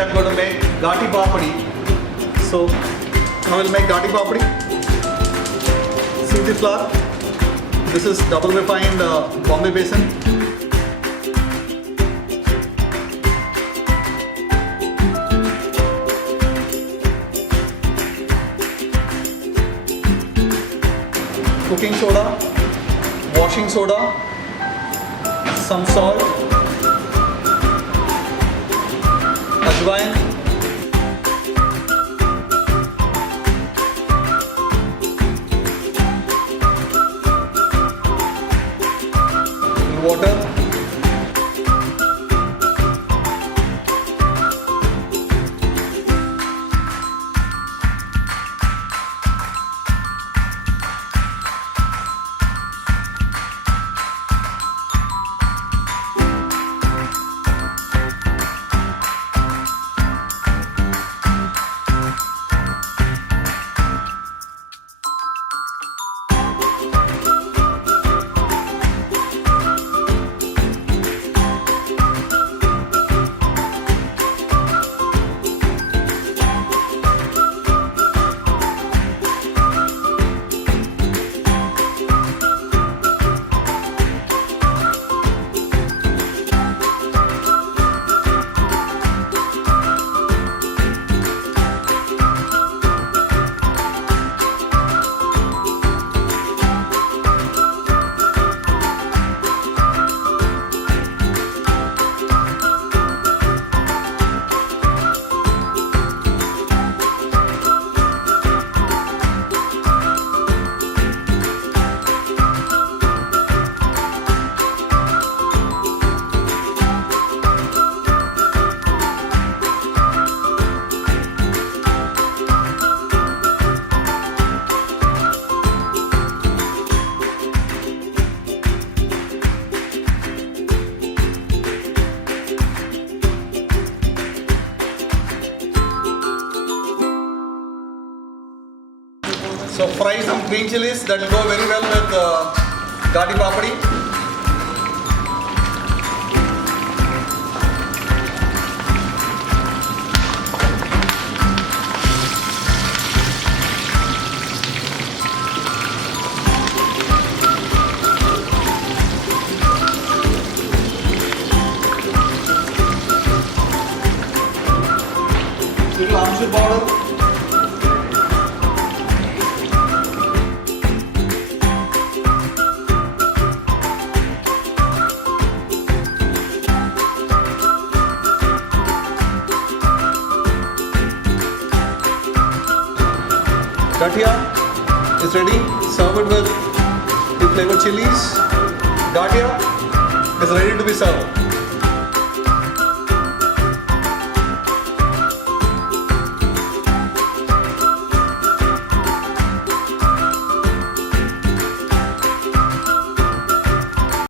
today I'm going to make Ghati Papdi. So I will make Ghati Papdi. See the flour. This is double refined Bombay Besan. Cooking soda, washing soda, some salt, ajwain, water, So fry some green chilies that will go very well with Ghati Papdi. Little amchur powder. Gathiya is ready. Serve it with the flavored chilies. Gathiya is ready to be served.